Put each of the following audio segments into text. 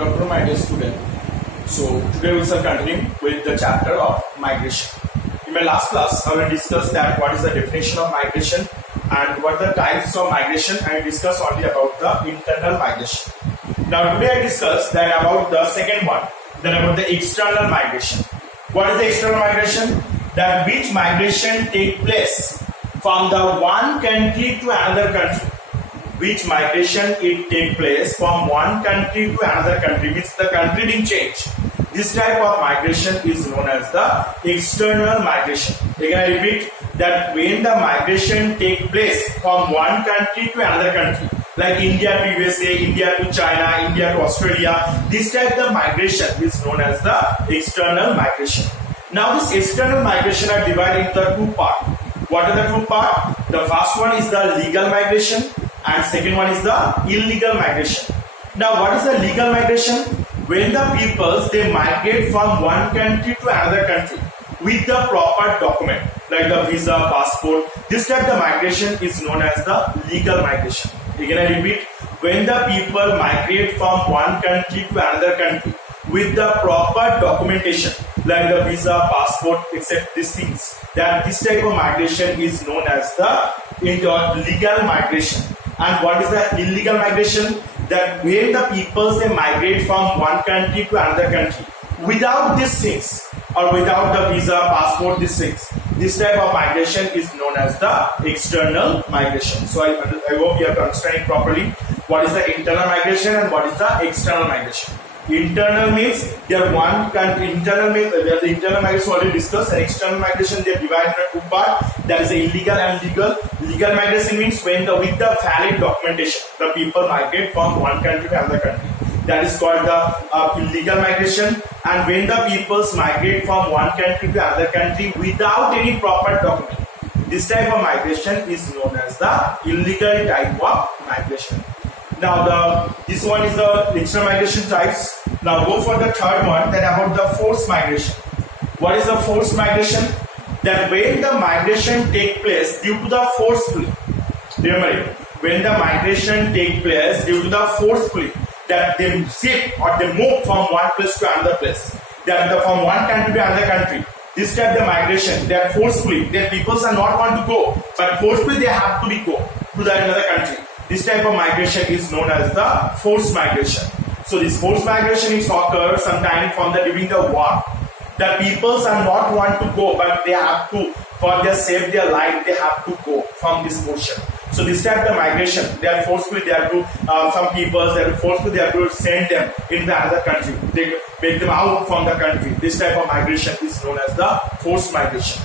Good afternoon, my dear student. So today we shall continue with the chapter of migration. In my last class, I will discuss that what is the definition of migration and what are the types of migration, and I discuss only about the internal migration. Now today I discuss that about the second one, then about the external migration. What is the external migration? That which migration take place from the one country to another country. Which migration it take place from one country to another country, means the country didn't change. This type of migration is known as the external migration. Again I repeat that when the migration take place from one country to another country, like India to USA, India to China, India to Australia, this type of migration is known as the external migration. Now this external migration are divided into two parts. What are the two parts? The first one is the legal migration and second one is the illegal migration. Now what is the legal migration? When the peoples they migrate from one country to another country with the proper document like the visa, passport, this type of migration is known as the legal migration. Again I repeat, when the people migrate from one country to another country with the proper documentation like the visa, passport, except these things, that this type of migration is known as the legal migration. And what is the illegal migration? That when the peoples they migrate from one country to another country without these things or without the visa, passport, these things, this type of migration is known as the external migration. So I hope you have to understand it properly. What is the internal migration and what is the external migration? Internal means they are one country. Internal means the internal migration already discussed, and external migration they are divided into two parts. That is the illegal and legal. Legal migration means when with the valid documentation the people migrate from one country to another country. That is called the illegal migration. And when the peoples migrate from one country to another country without any proper document, this type of migration is known as the illegal type of migration. Now this one is the external migration types. Now go for the third one, that about the forced migration. What is the forced migration? That when the migration take place due to the forcefully. Remember it. When the migration take place due to the forcefully, that they shift or they move from one place to another place. That from one country to another country. This type of migration, they are forcefully. Their peoples are not want to go, but forcefully they have to be go to the another country. This type of migration is known as the forced migration. So this forced migration is occur sometime from during the war. The peoples are not want to go, but they have to, for their save their life, they have to go from this portion. So this type of migration, they are forcefully, they have to, some peoples, they are forcefully, they have to send them in the another country. They make them out from the country. This type of migration is known as the forced migration.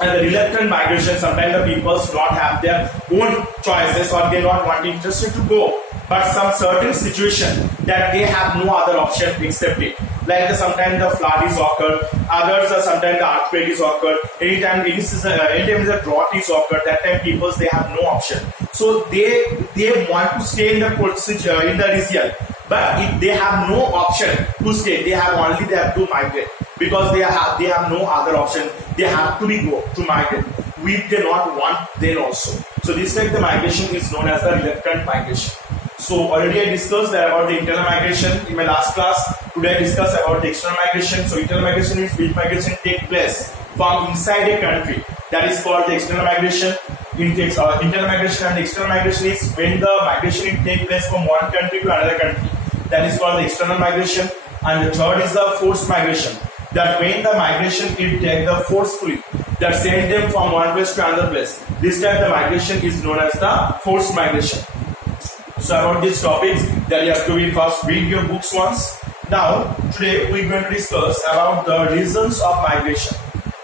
And the reluctant migration, sometimes the people do not have their own choices or they not want interested to go, but some certain situation that they have no other option except it. Like sometimes the flood is occurred, others are sometimes the earthquake is occurred. Anytime the drought is occurred, that time people they have no option. So they want to stay in the region, but if they have no option to stay, they have to migrate because they have no other option. They have to go to migrate. We do not want then also. So this type of migration is known as the reluctant migration. So already I discussed about the internal migration in my last class. Today I discussed about the external migration. So internal migration is which migration take place from inside a country. That is called the external migration. Internal migration and the external migration is when the migration take place from one country to another country. That is called the external migration. And the third is the forced migration. That when the migration is take the forcefully, that send them from one place to another place. This type of migration is known as the forced migration. So about these topics that you have to be first read your books once. Now today we are going to discuss about the reasons of migration.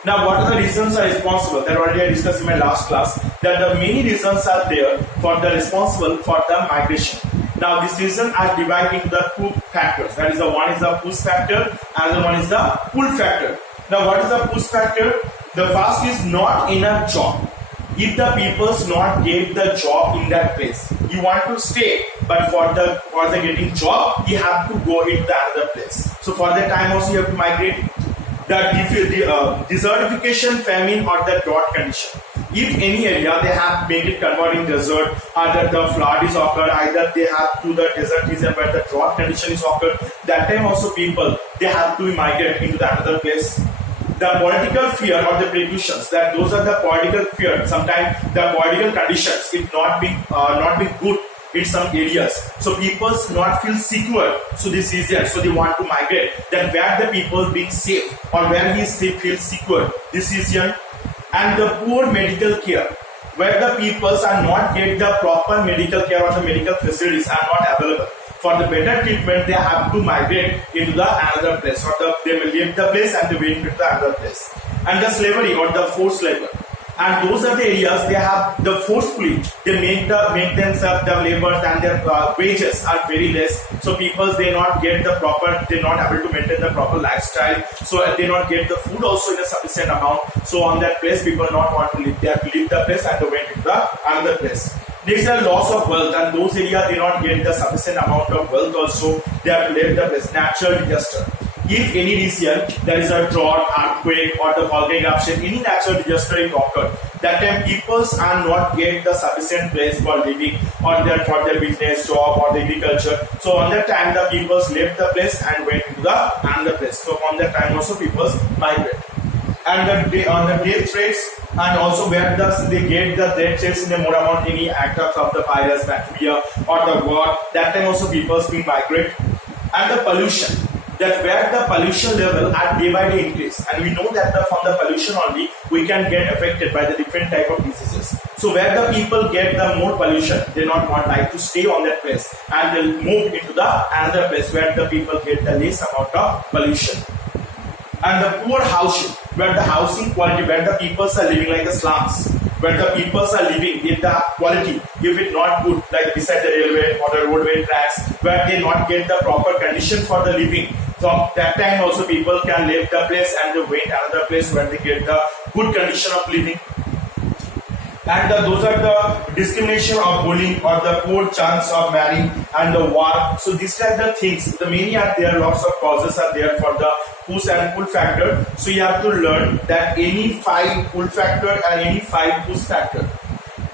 Now what are the reasons are responsible? That already I discussed in my last class. That the many reasons are there for the responsible for the migration. Now these reasons are divided into the two factors. That is the one is the push factor and the one is the pull factor. Now what is the push factor? The first is not enough job. If the people's not get the job in that place, you want to stay, but for the getting job, you have to go into another place. So for that time also you have to migrate. The desertification, famine or the drought condition. If any area they have made it converting desert, either the flood is occurred, either they have to the desert region where the drought condition is occurred, that time also people they have to migrate into the another place. The political fear or the precautions, that those are the political fear. Sometimes the political conditions it not be good in some areas, so people not feel secure. So this is it. So they want to migrate. Then where the people being safe or where he feels secure, this is it. And the poor medical care, where the peoples are not get the proper medical care or the medical facilities are not available. For the better treatment, they have to migrate into the another place, or they will leave the place and they will into the another place. And the slavery or the forced labor, and those are the areas they have the forcefully they make themselves the laborers, and their wages are very less. So people they not get the proper, they not able to maintain the proper lifestyle. So they not get the food also in a sufficient amount. So on that place, people not want to live. They have to leave the place and they went into the another place. Next, the loss of wealth, and those areas they not get the sufficient amount of wealth also. They have to leave the place. Natural disaster. If any region there is a drought, earthquake, or the volcanic eruption, any natural disaster is occurred, that time peoples are not get the sufficient place for living or for their business, job, or the agriculture. So on that time the peoples left the place and went to the another place. So on that time also peoples migrate. And on the death rates, and also where they get the death rates in the more amount, any actors of the virus, bacteria, or the war, that time also peoples will migrate. And the pollution, that where the pollution level are day by day increase, and we know that from the pollution only we can get affected by the different type of diseases. So where the people get the more pollution, they not want like to stay on that place, and they'll move into the another place where the people get the less amount of pollution. And the poor housing, where the housing quality, where the people are living like the slums, where the people are living in the quality, if it not good, like beside the railway or the roadway tracks, where they not get the proper condition for the living. From that time also people can leave the place and they wait another place where they get the good condition of living. And those are the discrimination of bullying or the poor chance of marrying and the war. So these type of things, the many are there, lots of causes are there for the push and pull factor. So you have to learn that any 5 pull factor and any 5 push factor.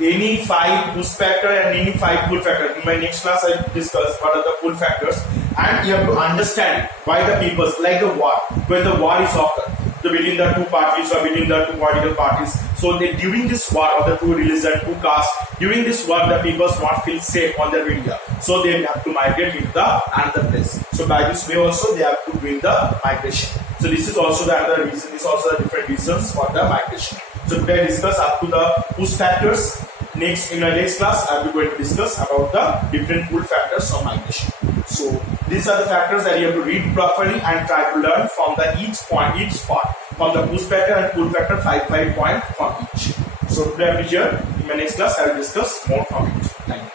Any 5 push factor and any 5 pull factor. In my next class I discuss what are the pull factors, and you have to understand why the peoples, like the war, when the war is occurred, between the two parties or between the two political parties. So during this war, or the two religion, two castes, during this war the people not feel safe on their area. So they have to migrate into the another place. So by this way also they have to bring the migration. So this is also the other reason, this is also the different reasons for the migration. So today I discuss up to the push factors. Next, in my next class, I will be going to discuss about the different pull factors of migration. So these are the factors that you have to read properly and try to learn from the each point, each part, from the push factor and pull factor, 5 point from each. So today I will be here. In my next class, I will discuss more from it. Thank you.